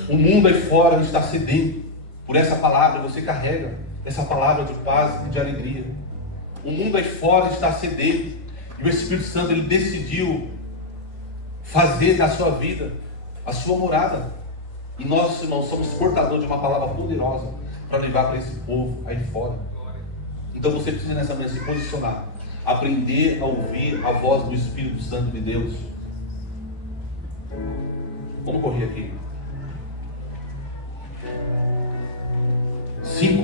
O mundo aí fora está sedento por essa palavra. Você carrega essa palavra de paz e de alegria. O mundo aí fora está sedento e o Espírito Santo ele decidiu fazer da sua vida a sua morada. E nós, irmãos, somos portadores de uma palavra poderosa para levar para esse povo aí fora. Então você precisa nessa manhã se posicionar, aprender a ouvir a voz do Espírito Santo de Deus. Vamos correr aqui. 5.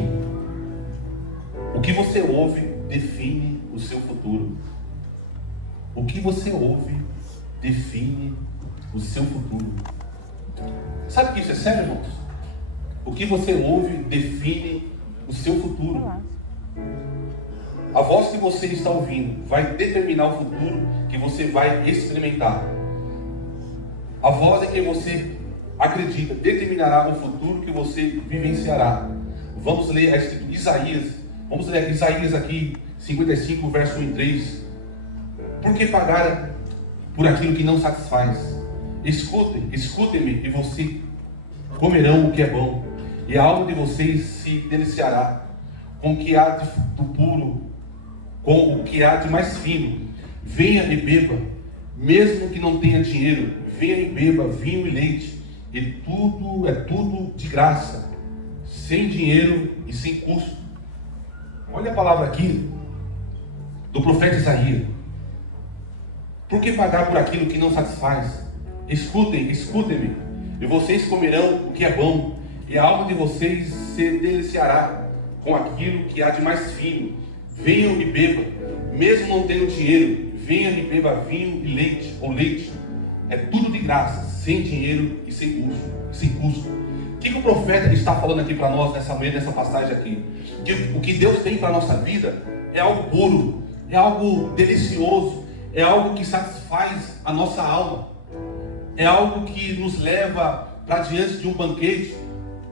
O que você ouve define o seu futuro. O que você ouve define o seu futuro. Sabe que isso é sério, irmãos? O que você ouve define o seu futuro. A voz que você está ouvindo vai determinar o futuro que você vai experimentar. A voz em que você acredita determinará o futuro que você vivenciará. Vamos ler a escritura Isaías. Vamos ler Isaías aqui, 55, verso 1 e 3. Por que pagar por aquilo que não satisfaz? Escutem-me e vocês comerão o que é bom, e a alma de vocês se deliciará com o que há do puro, com o que há de mais fino. Venha e beba, mesmo que não tenha dinheiro, venha e beba vinho e leite, e tudo é tudo de graça, sem dinheiro e sem custo. Olha a palavra aqui do profeta Isaías. Por que pagar por aquilo que não satisfaz? Escutem-me, e vocês comerão o que é bom, e a alma de vocês se deliciará com aquilo que há de mais fino. Venham e bebam, mesmo não tendo dinheiro, venham e bebam vinho e leite, ou leite. É tudo de graça, sem dinheiro e sem custo. O que o profeta está falando aqui para nós nessa passagem aqui? Que o que Deus tem para a nossa vida é algo puro, é algo delicioso, é algo que satisfaz a nossa alma. É algo que nos leva para diante de um banquete,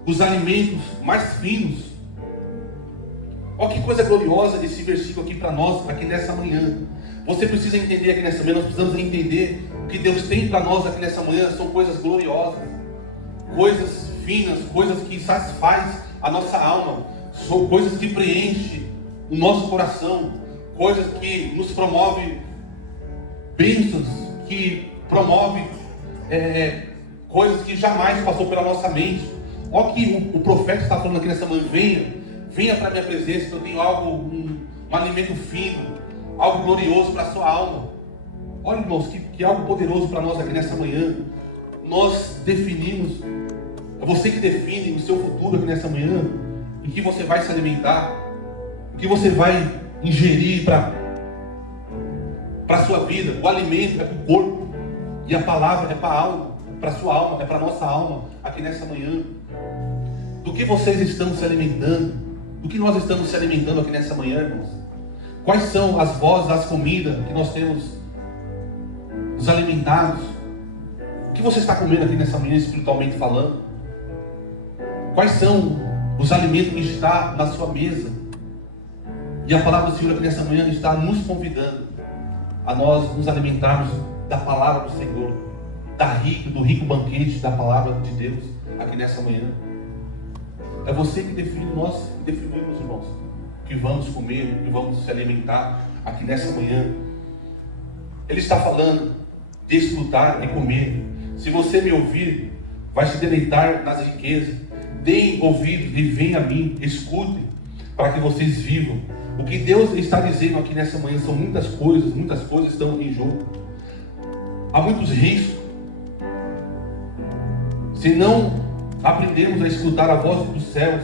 os alimentos mais finos. Olha que coisa gloriosa esse versículo aqui para nós, aqui nessa manhã. Você precisa entender aqui nessa manhã, nós precisamos entender o que Deus tem para nós aqui nessa manhã. São coisas gloriosas, coisas finas, coisas que satisfazem a nossa alma, são coisas que preenchem o nosso coração, coisas que nos promovem bênçãos, que promovem coisas que jamais passou pela nossa mente. Olha que o profeta está falando aqui nessa manhã. Venha para a minha presença, que eu tenho algo, um alimento fino, algo glorioso para a sua alma. Olha, irmãos, que algo poderoso para nós aqui nessa manhã. Nós definimos, é você que define o seu futuro aqui nessa manhã, em que você vai se alimentar, em que você vai ingerir para a sua vida. O alimento é para o corpo. E a palavra é para a alma, para a sua alma, é para a nossa alma, aqui nessa manhã. Do que vocês estão se alimentando? Do que nós estamos se alimentando aqui nessa manhã, irmãos? Quais são as vozes, as comidas que nós temos nos alimentados? O que você está comendo aqui nessa manhã, espiritualmente falando? Quais são os alimentos que estão na sua mesa? E a palavra do Senhor aqui nessa manhã está nos convidando a nós nos alimentarmos da palavra do Senhor, do rico banquete da palavra de Deus aqui nessa manhã. É você que define, nós definimos, irmãos, que vamos comer, que vamos se alimentar aqui nessa manhã. Ele está falando de desfrutar e comer. Se você me ouvir, vai se deleitar nas riquezas. Deem ouvidos e venham a mim, escutem, para que vocês vivam. O que Deus está dizendo aqui nessa manhã são muitas coisas estão em jogo. Há muitos riscos. Se não aprendermos a escutar a voz dos céus,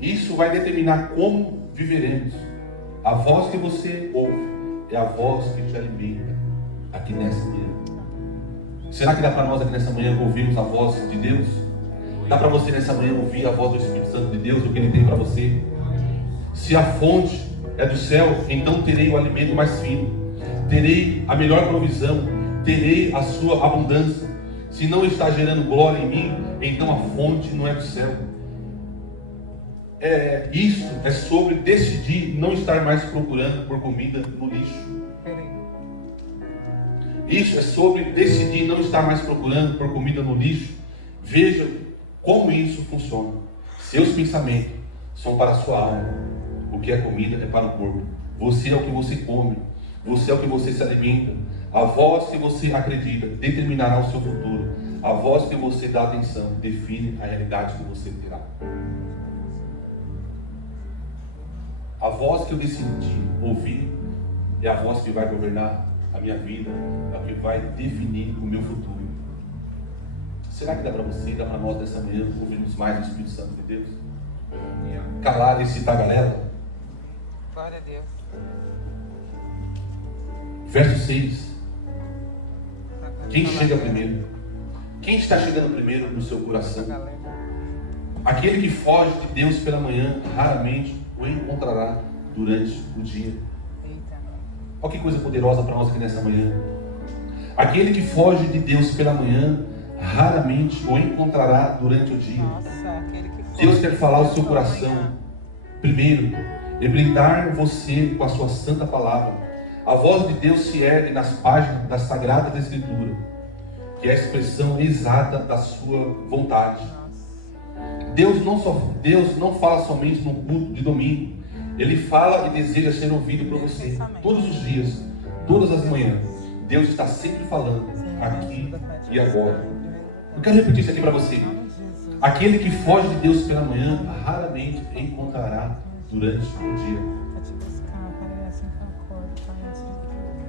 isso vai determinar como viveremos. A voz que você ouve é a voz que te alimenta aqui nessa manhã. Será que dá para nós aqui nessa manhã ouvirmos a voz de Deus? Dá para você nessa manhã ouvir a voz do Espírito Santo de Deus, o que Ele tem para você? Se a fonte é do céu, então terei o alimento mais fino, terei a melhor provisão, terei a sua abundância. Se não está gerando glória em mim, então a fonte não é do céu. Isso é sobre decidir não estar mais procurando por comida no lixo. Isso é sobre decidir não estar mais procurando por comida no lixo. Veja como isso funciona. Seus pensamentos são para a sua alma. O que é comida é para o corpo. Você é o que você come. Você é o que você se alimenta. A voz que você acredita determinará o seu futuro. A voz que você dá atenção define a realidade que você terá. A voz que eu decidi ouvir é a voz que vai governar a minha vida, é o que vai definir o meu futuro. Será que dá para você, dá para nós dessa manhã ouvirmos mais o Espírito Santo de Deus? Calar esse tagarela? Glória a Deus. Verso 6. Quem chega primeiro? Quem está chegando primeiro no seu coração? Aquele que foge de Deus pela manhã, raramente o encontrará durante o dia. Olha que coisa poderosa para nós aqui nessa manhã. Aquele que foge de Deus pela manhã, raramente o encontrará durante o dia. Deus quer falar ao seu coração primeiro, e blindar você com a sua santa palavra. A voz de Deus se ergue nas páginas da Sagrada Escritura, que é a expressão exata da sua vontade. Deus não fala somente no culto de domingo. Ele fala e deseja ser ouvido por você todos os dias, todas as manhãs. Deus está sempre falando aqui e agora. Eu quero repetir isso aqui para você. Aquele que foge de Deus pela manhã, raramente encontrará durante o dia.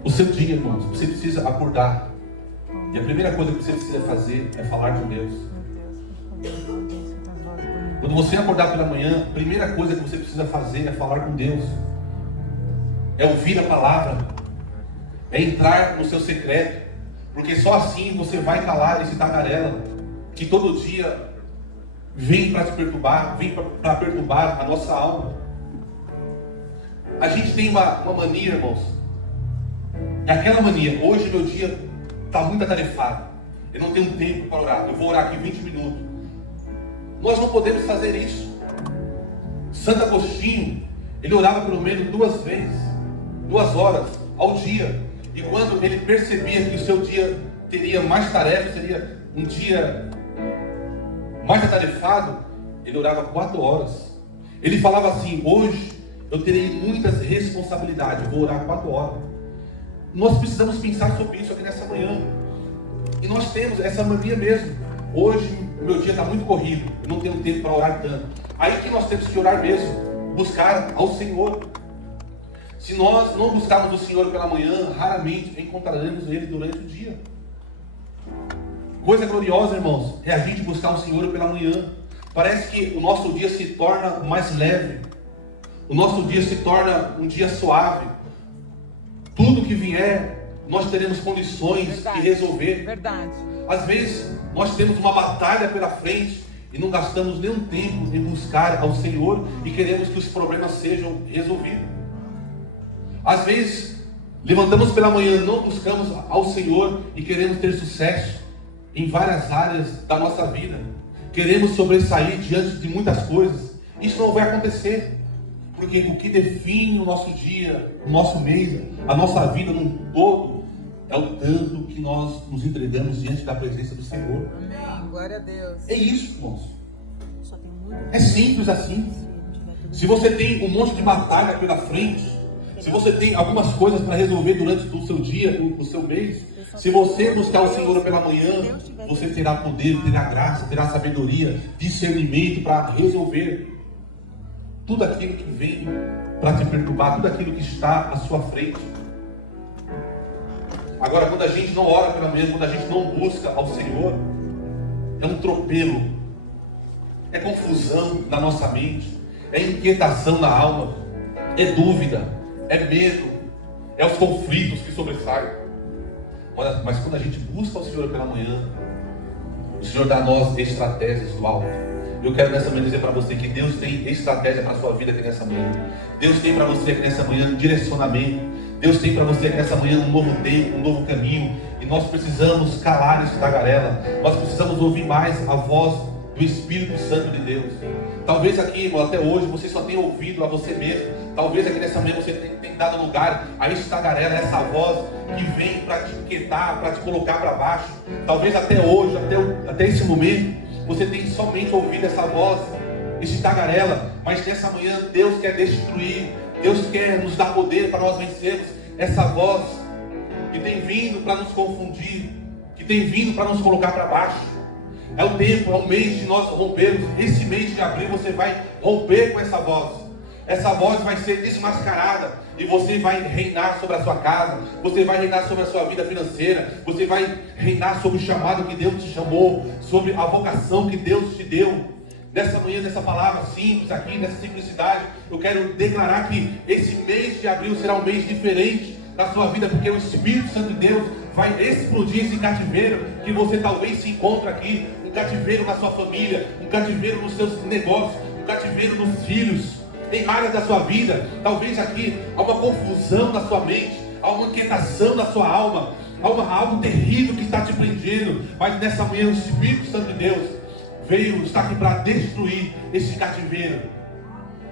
O seu dia, irmãos, você precisa acordar. E a primeira coisa que você precisa fazer é falar com Deus. Quando você acordar pela manhã, a primeira coisa que você precisa fazer é falar com Deus. É ouvir a palavra. É entrar no seu secreto. Porque só assim você vai calar esse tagarela que todo dia vem para te perturbar, vem para perturbar a nossa alma. A gente tem uma mania, irmãos. É aquela mania. Hoje meu dia está muito atarefado. Eu não tenho tempo para orar. Eu vou orar aqui 20 minutos. Nós não podemos fazer isso. Santo Agostinho, ele orava pelo menos 2 vezes, 2 horas ao dia. E quando ele percebia que o seu dia teria mais tarefas, seria um dia mais atarefado, ele orava 4 horas. Ele falava assim: hoje eu terei muitas responsabilidades, eu vou orar 4 horas. Nós precisamos pensar sobre isso aqui nessa manhã. E nós temos essa mania mesmo. Hoje o meu dia está muito corrido, eu não tenho tempo para orar tanto. Aí que nós temos que orar mesmo, buscar ao Senhor. Se nós não buscarmos o Senhor pela manhã, raramente encontraremos Ele durante o dia. Coisa gloriosa, irmãos, é a gente buscar o Senhor pela manhã. Parece que o nosso dia se torna mais leve. o nosso dia se torna um dia suave. Tudo que vier, nós teremos condições de resolver. Verdade. Às vezes, nós temos uma batalha pela frente e não gastamos nenhum tempo em buscar ao Senhor e queremos que os problemas sejam resolvidos. Às vezes, levantamos pela manhã, não buscamos ao Senhor e queremos ter sucesso em várias áreas da nossa vida. Queremos sobressair diante de muitas coisas. Isso não vai acontecer, porque o que define o nosso dia, o nosso mês, a nossa vida num todo, é o tanto que nós nos entregamos diante da presença do Senhor. Amém. Glória a Deus. É isso, irmãos. É simples assim. Se você tem um monte de batalha pela frente, se você tem algumas coisas para resolver durante o seu dia, o seu mês, se você buscar o Senhor pela manhã, você terá poder, terá graça, terá sabedoria, discernimento para resolver tudo aquilo que vem para te perturbar, tudo aquilo que está à sua frente. Agora, quando a gente não ora pela manhã, quando a gente não busca ao Senhor, é um tropelo, é confusão na nossa mente, é inquietação na alma, é dúvida, é medo, é os conflitos que sobressaem. Mas quando a gente busca o Senhor pela manhã, o Senhor dá a nós estratégias do alto. Eu quero nessa manhã dizer para você que Deus tem estratégia para a sua vida aqui nessa manhã. Deus tem para você aqui nessa manhã um direcionamento. Deus tem para você aqui nessa manhã um novo tempo, um novo caminho. E nós precisamos calar esse tagarela. Nós precisamos ouvir mais a voz do Espírito Santo de Deus. Talvez aqui, irmão, até hoje você só tenha ouvido a você mesmo. Talvez aqui nessa manhã você tenha dado lugar a esse tagarela, essa voz que vem para te inquietar, para te colocar para baixo. Talvez até hoje, até esse momento, você tenha somente ouvido essa voz, esse tagarela. Mas nessa manhã Deus quer destruir, Deus quer nos dar poder para nós vencermos essa voz que tem vindo para nos confundir, que tem vindo para nos colocar para baixo. É o tempo, é o mês de nós rompermos. Esse mês de abril você vai romper com essa voz. Essa voz vai ser desmascarada e você vai reinar sobre a sua casa, você vai reinar sobre a sua vida financeira, você vai reinar sobre o chamado que Deus te chamou, sobre a vocação que Deus te deu. Nessa manhã, nessa palavra simples aqui, nessa simplicidade, eu quero declarar que esse mês de abril será um mês diferente da sua vida, porque o Espírito Santo de Deus vai explodir esse cativeiro que você talvez se encontra aqui, um cativeiro na sua família, um cativeiro nos seus negócios, um cativeiro nos filhos, em áreas da sua vida. Talvez aqui há uma confusão na sua mente, há uma inquietação na sua alma, há algo terrível que está te prendendo, mas nessa manhã o Espírito Santo de Deus está aqui para destruir esse cativeiro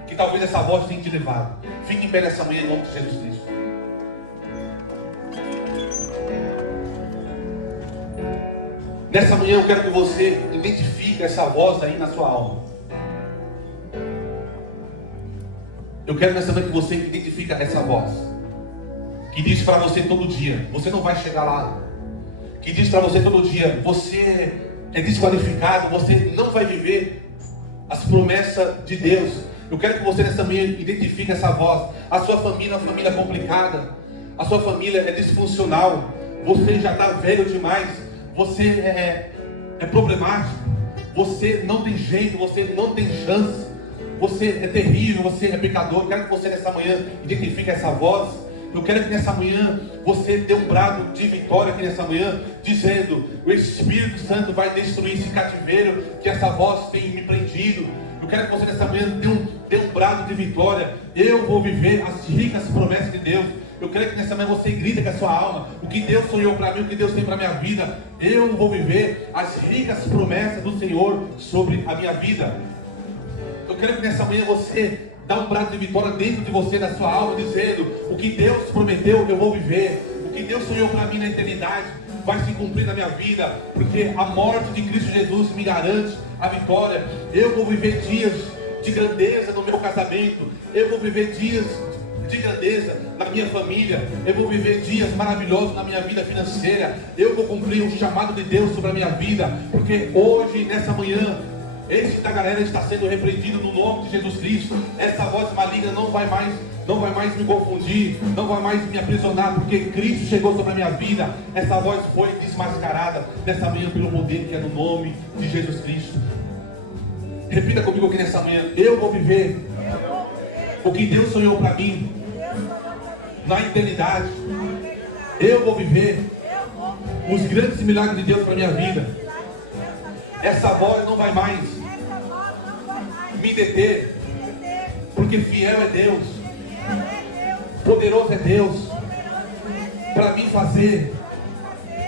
que talvez essa voz tenha te levado. Fique em pé nessa manhã em nome de Jesus Cristo. Nessa manhã eu quero que você identifique essa voz aí na sua alma. Eu quero nessa manhã que você identifique essa voz que diz para você todo dia: você não vai chegar lá. Que diz para você todo dia: você é desqualificado, você não vai viver as promessas de Deus. Eu quero que você nessa manhã identifique essa voz. A sua família é uma família complicada, a sua família é disfuncional, você já está velho demais, você é problemático, você não tem jeito, você não tem chance, você é terrível, você é pecador. Eu quero que você nessa manhã identifique essa voz. Eu quero que nessa manhã você dê um brado de vitória aqui nessa manhã, dizendo: o Espírito Santo vai destruir esse cativeiro que essa voz tem me prendido. Eu quero que você nessa manhã dê um brado de vitória. Eu vou viver as ricas promessas de Deus. Eu quero que nessa manhã você grita com a sua alma: o que Deus sonhou para mim, o que Deus tem para a minha vida, eu vou viver as ricas promessas do Senhor sobre a minha vida. Eu quero que nessa manhã você dá um brado de vitória dentro de você, da sua alma, dizendo: o que Deus prometeu, eu vou viver. O que Deus sonhou para mim na eternidade vai se cumprir na minha vida, porque a morte de Cristo Jesus me garante a vitória. Eu vou viver dias de grandeza no meu casamento. Eu vou viver dias de grandeza na minha família. Eu vou viver dias maravilhosos na minha vida financeira. Eu vou cumprir o chamado de Deus sobre a minha vida, porque hoje, nessa manhã, esse tagarela está sendo repreendido no nome de Jesus Cristo. Essa voz maligna não vai mais me confundir, não vai mais me aprisionar, porque Cristo chegou sobre a minha vida. Essa voz foi desmascarada nessa manhã pelo poder que é no nome de Jesus Cristo. Repita comigo aqui nessa manhã: eu vou viver O que Deus sonhou para mim, na eternidade, eu vou viver os grandes milagres de Deus para minha vida. Essa voz não vai mais me deter, porque fiel é Deus, poderoso é Deus, para mim fazer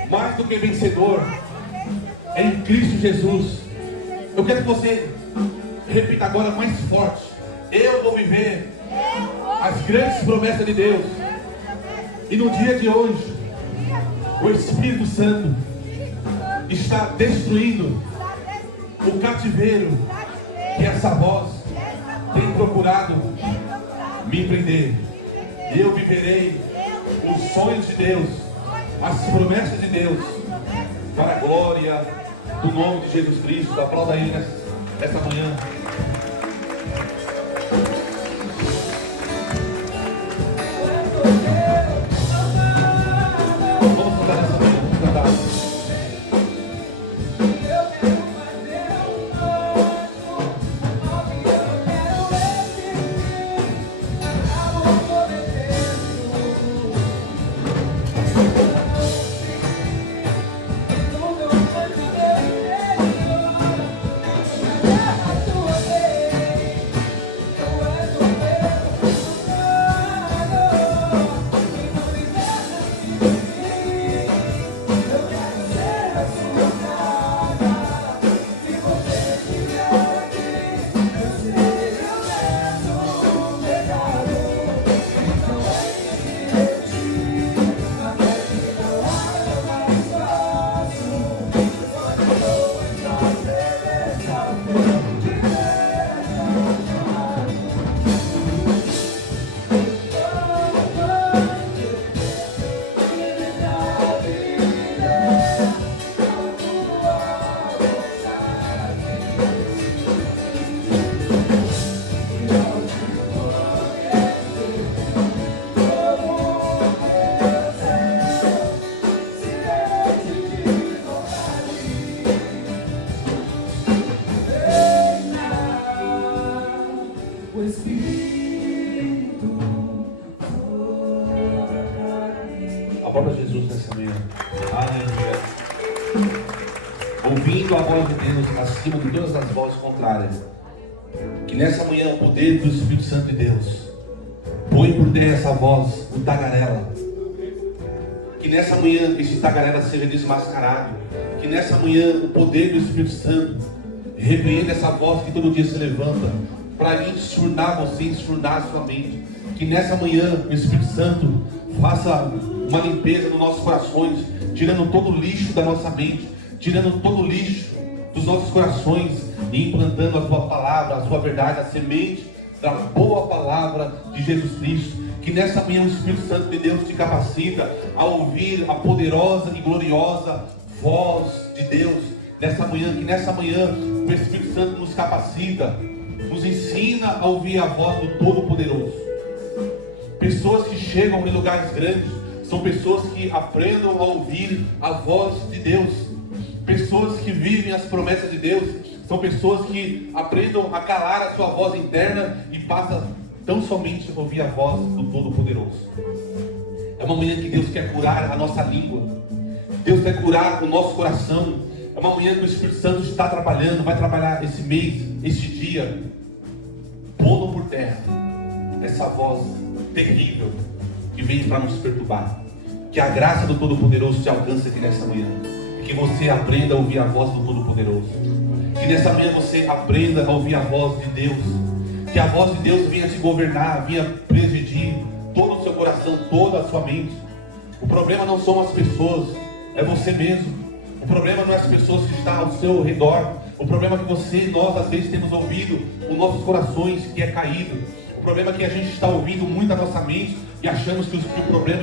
mais do que vencedor em Cristo Jesus. Eu quero que você repita agora mais forte: eu vou viver as grandes promessas de Deus. E no dia de hoje, o Espírito Santo está destruindo o cativeiro que essa voz tem procurado me prender. E eu viverei os sonhos de Deus, as promessas de Deus, para a glória do nome de Jesus Cristo. Aplauda Ele nessa manhã. Vamos cantar nessa manhã, vamos cantar. Aplauda Jesus nessa manhã. Aleluia. Ouvindo a voz de Deus acima de todas as vozes contrárias. Que nessa manhã o poder do Espírito Santo de Deus põe por terra essa voz, o tagarela. Que nessa manhã esse tagarela seja desmascarado. Que nessa manhã o poder do Espírito Santo repreenda essa voz que todo dia se levanta para ensurnar você, ensurnar a sua mente. Que nessa manhã o Espírito Santo faça uma limpeza nos nossos corações, tirando todo o lixo da nossa mente, tirando todo o lixo dos nossos corações e implantando a tua palavra, a sua verdade, a semente da boa palavra de Jesus Cristo. Que nessa manhã o Espírito Santo de Deus te capacita a ouvir a poderosa e gloriosa voz de Deus. Nessa manhã, que nessa manhã o Espírito Santo nos capacita, nos ensina a ouvir a voz do Todo-Poderoso. Pessoas que chegam em lugares grandes são pessoas que aprendam a ouvir a voz de Deus. Pessoas que vivem as promessas de Deus são pessoas que aprendam a calar a sua voz interna e passam tão somente a ouvir a voz do Todo-Poderoso. É uma manhã que Deus quer curar a nossa língua. Deus quer curar o nosso coração. É uma manhã que o Espírito Santo está trabalhando, vai trabalhar esse mês, este dia, pondo por terra essa voz terrível que vem para nos perturbar. Que a graça do Todo-Poderoso te alcance aqui nessa manhã. Que você aprenda a ouvir a voz do Todo-Poderoso. Que nessa manhã você aprenda a ouvir a voz de Deus. Que a voz de Deus venha te governar, venha presidir todo o seu coração, toda a sua mente. O problema não são as pessoas, é você mesmo. O problema não é as pessoas que estão ao seu redor. O problema é que você e nós às vezes temos ouvido os nossos corações que é caído. O problema é que a gente está ouvindo muito a nossa mente e achamos que o problema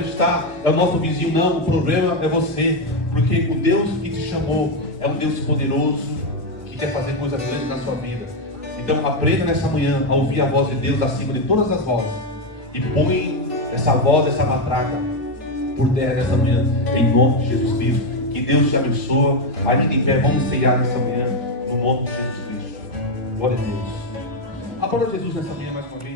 é o nosso vizinho. Não, o problema é você. Porque o Deus que te chamou é um Deus poderoso que quer fazer coisas grandes na sua vida. Então aprenda nessa manhã a ouvir a voz de Deus acima de todas as vozes. E põe essa voz, essa matraca por terra nessa manhã, em nome de Jesus Cristo. Que Deus te abençoe. Ainda em pé, vamos ceiar nessa manhã, no nome de Jesus Cristo. Glória a Deus. Aplauda Jesus nessa manhã mais uma vez.